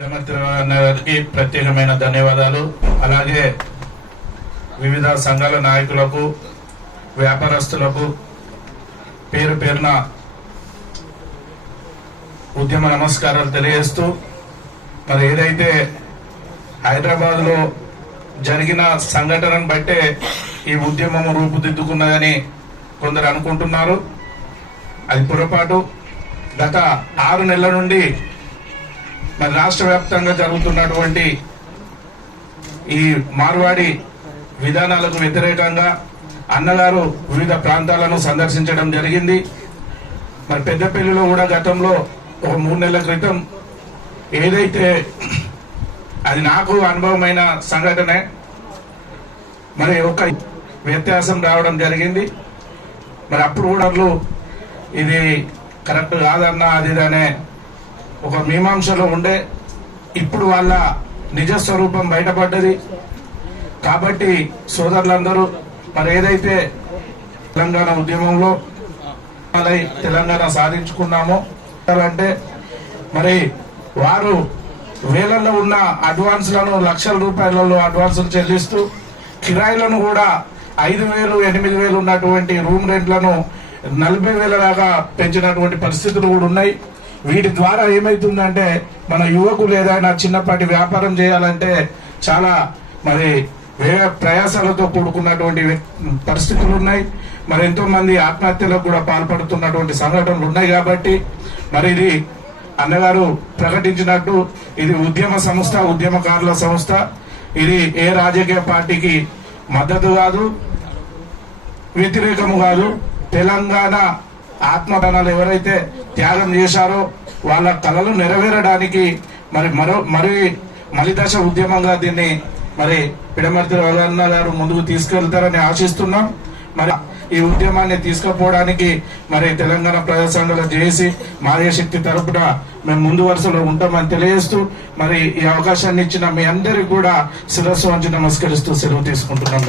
గారికి ప్రత్యేకమైన ధన్యవాదాలు. అలాగే వివిధ సంఘాల నాయకులకు, వ్యాపారస్తులకు పేరు పేరున ఉద్యమ నమస్కారాలు తెలియజేస్తూ, మరి ఏదైతే హైదరాబాద్ లో జరిగిన సంఘటనను బట్టే ఈ ఉద్యమం రూపుదిద్దుకున్నదని కొందరు అనుకుంటున్నారు. అది పొరపాటు. గత 6 నెలల నుండి మరి రాష్ట్ర వ్యాప్తంగా జరుగుతున్నటువంటి ఈ మార్వాడి విధానాలకు వ్యతిరేకంగా అన్నగారు వివిధ ప్రాంతాలను సందర్శించడం జరిగింది. మరి పెద్దపల్లిలో కూడా గతంలో ఒక 3 నెలల క్రితం ఏదైతే అది నాకు అనుభవమైన సంఘటనే, మరి ఒక వ్యత్యాసం రావడం జరిగింది. మరి అప్పుడు కూడా ఇది కరెక్ట్ కాదన్న అది అనే ఒక మీమాంసలో ఉండే, ఇప్పుడు వాళ్ళ నిజస్వరూపం బయటపడ్డది. కాబట్టి సోదరులందరూ మరి ఏదైతే తెలంగాణ ఉద్యమంలో తెలంగాణ సాధించుకున్నామో అంటే మరి వారు వేలల్లో ఉన్న అడ్వాన్స్లను లక్షల రూపాయలలో అడ్వాన్సులు చెల్లిస్తూ కిరాయిలను కూడా 5,000, 8,000 ఉన్నటువంటి రూమ్ రెంట్లను 40,000 దాకా పెంచినటువంటి పరిస్థితులు కూడా ఉన్నాయి. వీటి ద్వారా ఏమైతుందంటే మన యువకులు ఏదైనా చిన్నపాటి వ్యాపారం చేయాలంటే చాలా మరి ప్రయాసాలతో కూడుకున్నటువంటి పరిస్థితులు ఉన్నాయి. మరి ఎంతో మంది ఆత్మహత్యలకు కూడా పాల్పడుతున్నటువంటి సంఘటనలు ఉన్నాయి. కాబట్టి మరి ఇది అన్నగారు ప్రకటించినట్టు ఇది ఉద్యమ సంస్థ, ఉద్యమకారుల సంస్థ. ఇది ఏ రాజకీయ పార్టీకి మద్దతు కాదు, వ్యతిరేకము కాదు. తెలంగాణ ఆత్మదానాలు ఎవరైతే త్యాగం చేశారో వాళ్ళ కళలు నెరవేరడానికి మరి మలిదశ ఉద్యమంగా దీన్ని మరి పిడమర్తి రఘువన్న గారు ముందుకు తీసుకెళ్తారని ఆశిస్తున్నాం. మరి ఈ ఉద్యమాన్ని తీసుకుపోవడానికి మరి తెలంగాణ ప్రజా సంఘాల జేఏసీ మాదిగ శక్తి తరపున మేము ముందు వరుసలో ఉంటామని తెలియజేస్తూ, మరి ఈ అవకాశాన్ని ఇచ్చిన మీ అందరికీ కూడా శిరస్సు వంచి నమస్కరిస్తూ సెలవు తీసుకుంటున్నాం.